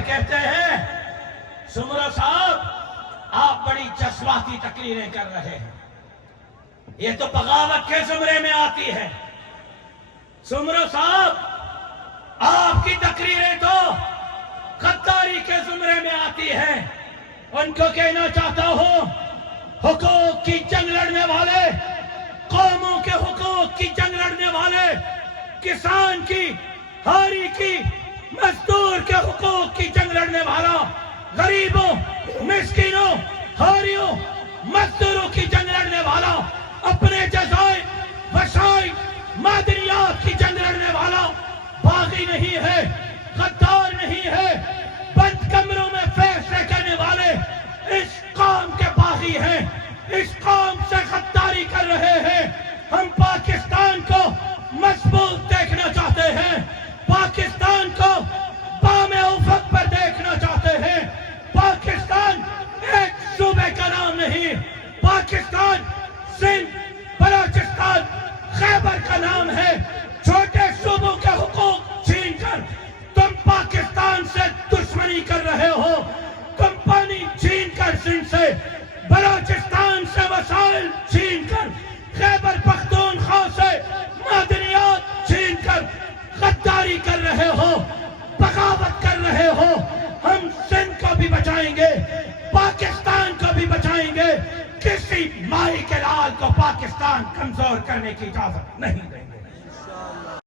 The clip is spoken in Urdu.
پھر کہتے ہیں سمرو صاحب آپ بڑی جذباتی تقریریں کر رہے ہیں، یہ تو بغاوت کے زمرے میں آتی ہے۔ سمرو صاحب آپ کی تقریریں تو غداری کے زمرے میں آتی ہیں۔ ان کو کہنا چاہتا ہوں حقوق کی جنگ لڑنے والے، قوموں کے حقوق کی جنگ لڑنے والے، کسان کی، ہاری کی، مزدور کے حقوق کی جنگ لڑنے والا، غریبوں، مسکینوں، ہاریوں، مزدوروں کی جنگ لڑنے والا، اپنے جزائر، وسائل، معدنیات کی جنگ لڑنے والا باغی نہیں ہے، غدار نہیں ہے، بند کمروں میں فیصلے کرنے والے اس قوم کے باغی ہیں، اس قوم سے غداری کر رہے ہیں۔ ہم پاکستان کو مضبوط دیکھنا چاہتے ہیں، پاکستان کو بام افق پر دیکھنا چاہتے ہیں۔ پاکستان ایک صوبے کا نام نہیں، پاکستان سندھ، بلوچستان، خیبر کا نام ہے۔ چھوٹے صوبوں کے حقوق چھین کر تم پاکستان سے دشمنی کر رہے ہو، تم پانی چھین کر سندھ سے، بلوچستان سے وسائل چھین کر، خیبر پختونخوا سے معدنیات چھین کر غداری کر رہے ہو، بغاوت کر رہے ہو۔ ہم سندھ کو بھی بچائیں گے، پاکستان کو بھی بچائیں گے، کسی مائی کے لال کو پاکستان کمزور کرنے کی اجازت نہیں دیں گے۔